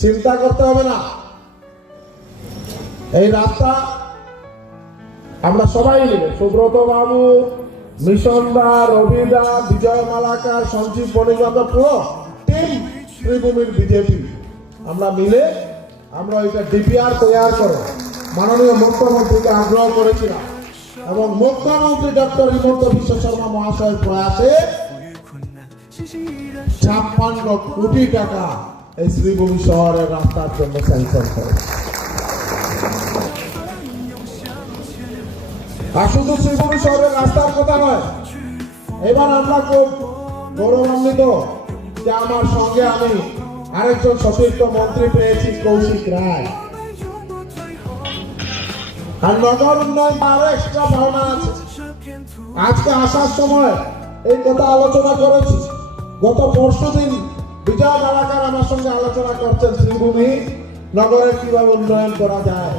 চিন্তা করতে হবে না। এই রাস্তা আমরা সবাই মিলে, সুব্রত বাবু, মিশনদা, রবিদা, বিজয় মালাকার, সঞ্জীব বণিকবাবু, পুরো টিম শ্রীভূমির বিজেপি আমরা মিলে আমরা এটা ডিপিআর তৈরি করে মাননীয় মুখ্যমন্ত্রীকে আগ্রহ করেছিলাম এবং মুখ্যমন্ত্রী ডক্টর হিমন্ত বিশ্ব শর্মা মহাশয়ের প্রয়াসে 56 কোটি টাকা এই শ্রীভূমি শহরের রাস্তার জন্য স্যাংশন করে। আর শুধু শ্রীভূমি শহরের রাস্তার কথা নয়, এবার আমরা খুব গৌরবান্বিত যে আমার সঙ্গে আমি আরেকজন সতীর্থ মন্ত্রী পেয়েছি, কৌশিক রায়। আর নগর উন্নয়ন আরো এক্সট্রা ভাবনা আছে। আজকে আসার সময় এই কথা আলোচনা করেছি। গত পরশুদিন বিজয় মালাকার আমার সঙ্গে আলোচনা করছেন শ্রীভূমি নগরের কিভাবে উন্নয়ন করা যায়।